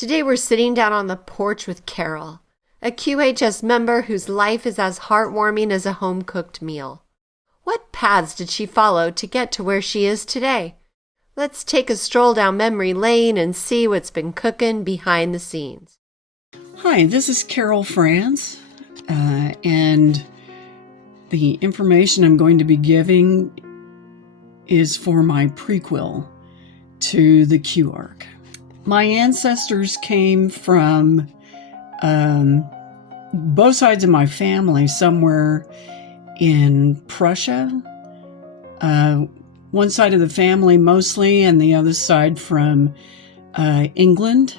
Today we're sitting down on the porch with Carol, a QHS member whose life is as heartwarming as a home-cooked meal. What paths did she follow to get to where she is today? Let's take a stroll down memory lane and see what's been cooking behind the scenes. Hi, this is Carol Franz, and the information I'm going to be giving is for my prequel to the QArc. My ancestors came from both sides of my family, somewhere in Prussia. One side of the family mostly, and the other side from England.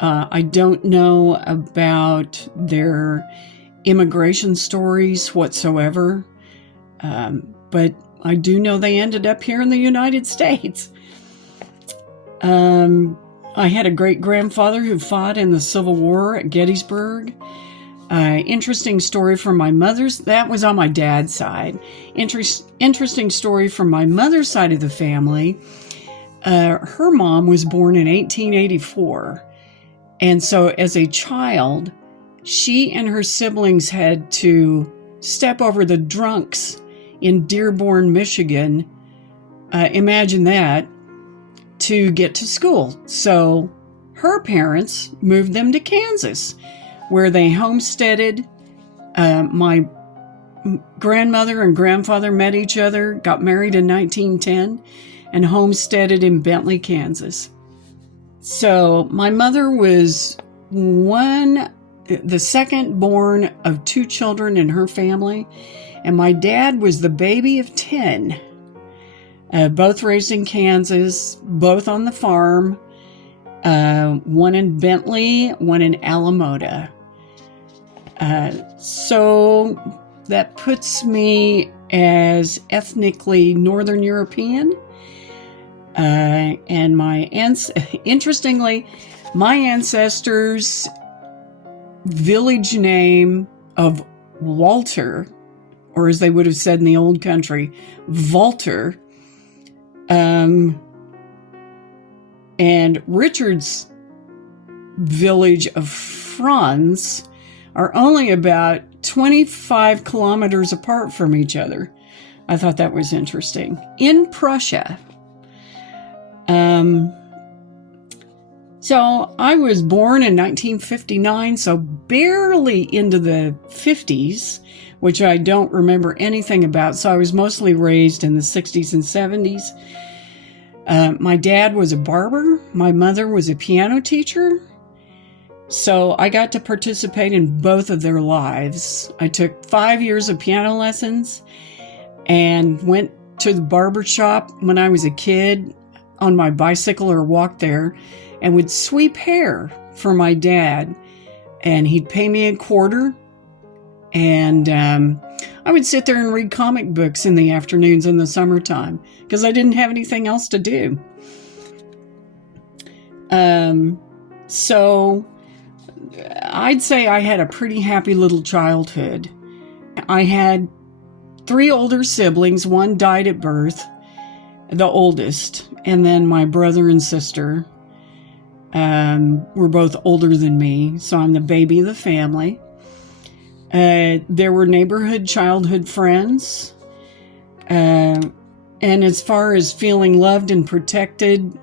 I don't know about their immigration stories whatsoever, but I do know they ended up here in the United States. I had a great-grandfather who fought in the Civil War at Gettysburg. Interesting story from my mother's, that was on my dad's side. Interesting story from my mother's side of the family. Her mom was born in 1884. And so as a child, she and her siblings had to step over the drunks in Dearborn, Michigan. Imagine that, to get to school. So her parents moved them to Kansas, where they homesteaded. My grandmother and grandfather met each other, got married in 1910, and homesteaded in Bentley, Kansas. So my mother was the second born of 2 children in her family, and my dad was the baby of 10. Both raised in Kansas, both on the farm, one in Bentley, one in Alamota. So that puts me as ethnically Northern European. And interestingly, my ancestors' village name of Walter, or as they would have said in the old country, Walter, and Richard's village of Franz are only about 25 kilometers apart from each other. I thought that was interesting. In Prussia, so I was born in 1959, so barely into the 50s, which I don't remember anything about. So I was mostly raised in the 60s and 70s. My dad was a barber. My mother was a piano teacher. So I got to participate in both of their lives. I took 5 years of piano lessons and went to the barber shop when I was a kid on my bicycle, or walked there, and would sweep hair for my dad. And he'd pay me a quarter. And I would sit there and read comic books in the afternoons in the summertime because I didn't have anything else to do. So I'd say I had a pretty happy little childhood. I had 3 older siblings. One died at birth, the oldest, and then my brother and sister were both older than me, so I'm the baby of the family. There were neighborhood childhood friends. And as far as feeling loved and protected,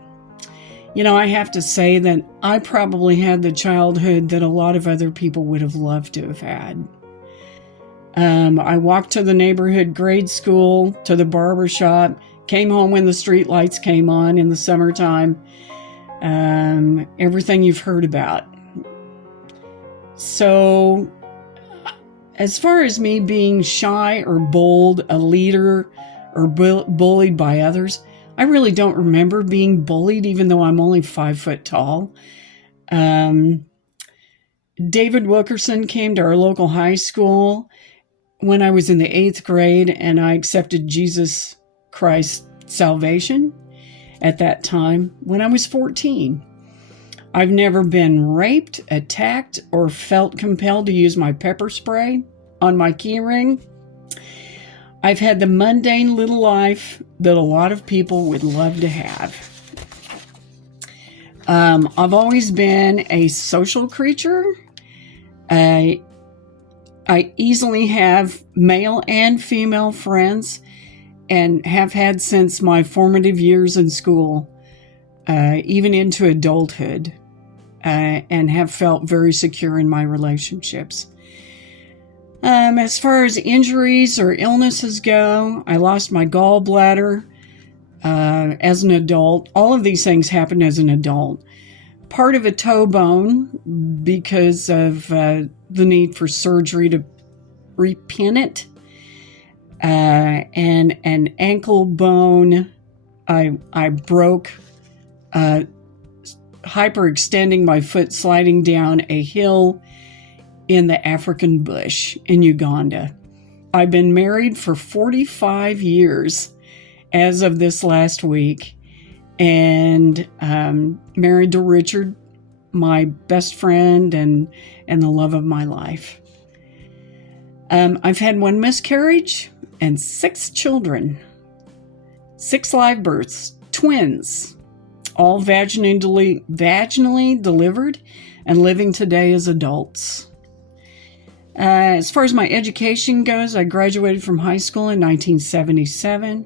I have to say that I probably had the childhood that a lot of other people would have loved to have had. I walked to the neighborhood grade school, to the barber shop, came home when the street lights came on in the summertime. Everything you've heard about. So as far as me being shy or bold, a leader, or bullied by others, I really don't remember being bullied, even though I'm only 5 foot tall. David Wilkerson came to our local high school when I was in the 8th grade, and I accepted Jesus Christ's salvation at that time when I was 14. I've never been raped, attacked, or felt compelled to use my pepper spray on my key ring. I've had the mundane little life that a lot of people would love to have. I've always been a social creature. I easily have male and female friends and have had since my formative years in school, even into adulthood, and have felt very secure in my relationships. As far as injuries or illnesses go, I lost my gallbladder as an adult. All of these things happened as an adult. Part of a toe bone because of the need for surgery to repin it, and an ankle bone I broke hyperextending my foot sliding down a hill in the African bush in Uganda. I've been married for 45 years as of this last week, and married to Richard, my best friend and the love of my life. I've had 1 miscarriage and 6 children, 6 live births, twins, all vaginally delivered and living today as adults. As far as my education goes, I graduated from high school in 1977,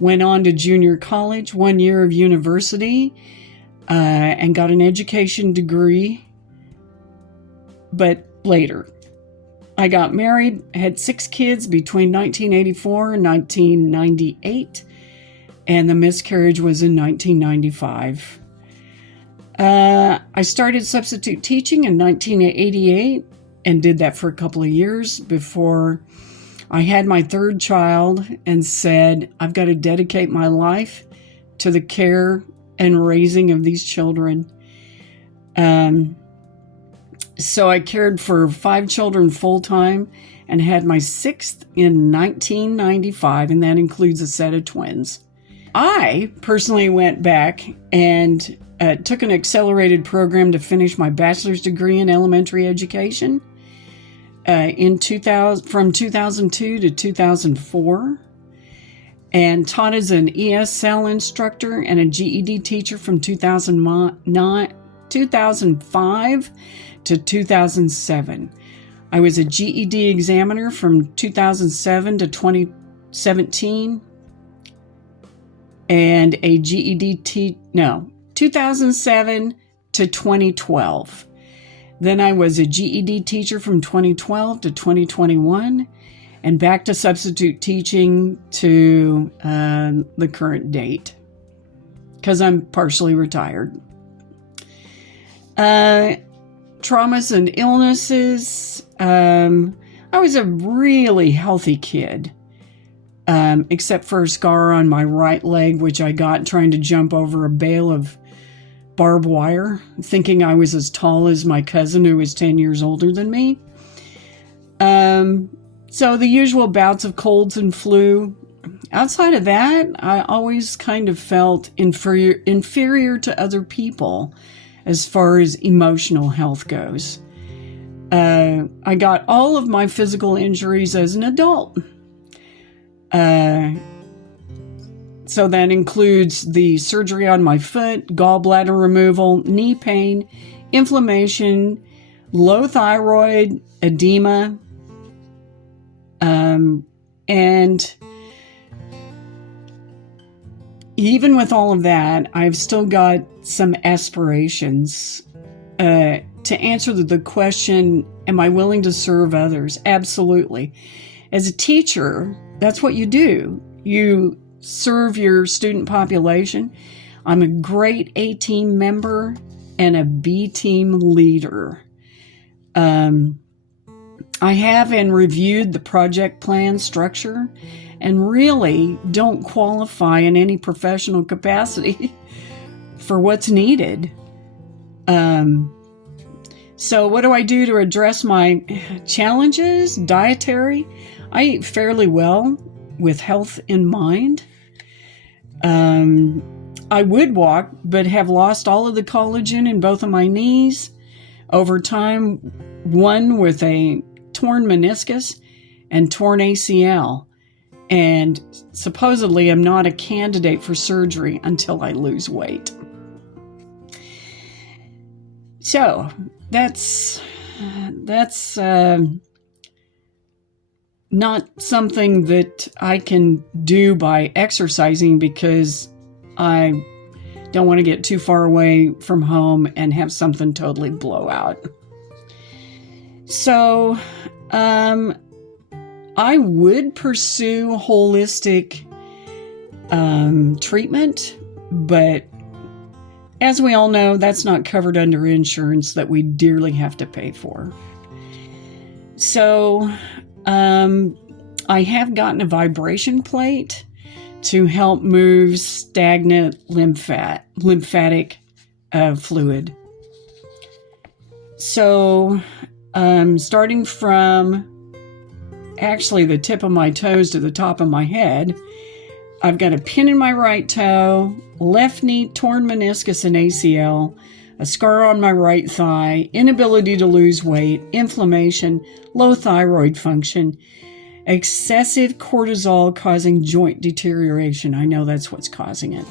went on to junior college, 1 year of university, and got an education degree, but later. I got married, had 6 kids between 1984 and 1998, and the miscarriage was in 1995. I started substitute teaching in 1988 and did that for a couple of years before I had my 3rd child and said, I've got to dedicate my life to the care and raising of these children. So I cared for 5 children full-time and had my 6th in 1995, and that includes a set of twins. I personally went back and took an accelerated program to finish my bachelor's degree in elementary education from 2002 to 2004, and taught as an ESL instructor and a GED teacher from 2005 to 2007. I was a GED examiner from 2007 to 2017, and a 2007 to 2012. Then I was a GED teacher from 2012 to 2021, and back to substitute teaching to the current date, because I'm partially retired. Traumas and illnesses. I was a really healthy kid, except for a scar on my right leg, which I got trying to jump over a bale of barbed wire, thinking I was as tall as my cousin who was 10 years older than me. So the usual bouts of colds and flu. Outside of that, I always kind of felt inferior to other people as far as emotional health goes. I got all of my physical injuries as an adult. So that includes the surgery on my foot, gallbladder removal, knee pain, inflammation, low thyroid, edema, and even with all of that, I've still got some aspirations to answer the question, am I willing to serve others? Absolutely. As a teacher, that's what you do. You serve your student population. I'm a great A team member and a B team leader. I have reviewed the project plan structure and really don't qualify in any professional capacity for what's needed. So what do I do to address my challenges? Dietary. I eat fairly well with health in mind. I would walk, but have lost all of the collagen in both of my knees over time, one with a torn meniscus and torn ACL. And supposedly I'm not a candidate for surgery until I lose weight. So that's not something that I can do by exercising because I don't want to get too far away from home and have something totally blow out. So I would pursue holistic treatment, but as we all know, that's not covered under insurance that we dearly have to pay for. So I have gotten a vibration plate to help move stagnant lymphatic fluid. So starting from actually the tip of my toes to the top of my head, I've got a pin in my right toe, left knee torn meniscus and ACL, a scar on my right thigh, inability to lose weight, inflammation, low thyroid function, excessive cortisol causing joint deterioration. I know that's what's causing it.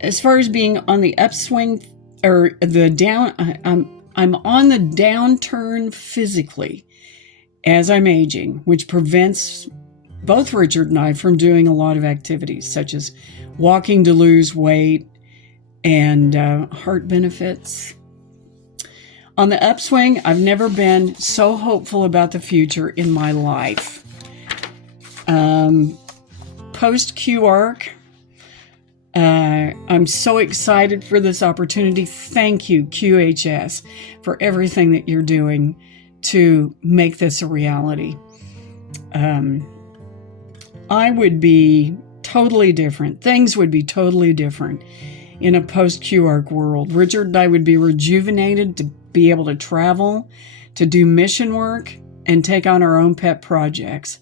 As far as being on the upswing or the down, I'm on the downturn physically as I'm aging, which prevents both Richard and I from doing a lot of activities such as walking to lose weight and heart benefits. On the upswing, I've never been so hopeful about the future in my life. Post QArc, I'm so excited for this opportunity. Thank you, QHS, for everything that you're doing to make this a reality. I would be totally different. Things would be totally different in a post-QArc world. Richard and I would be rejuvenated to be able to travel, to do mission work, and take on our own pet projects.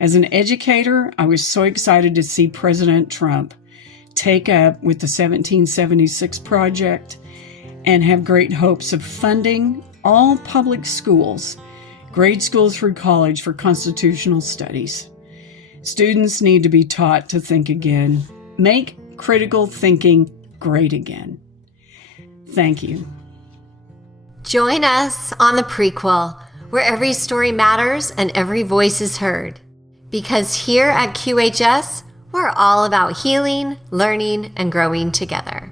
As an educator, I was so excited to see President Trump take up with the 1776 project and have great hopes of funding all public schools, grade school through college, for constitutional studies. Students need to be taught to think again. Make critical thinking great again. Thank you. Join us on the Prequel, where every story matters and every voice is heard. Because here at QHS, we're all about healing, learning, and growing together.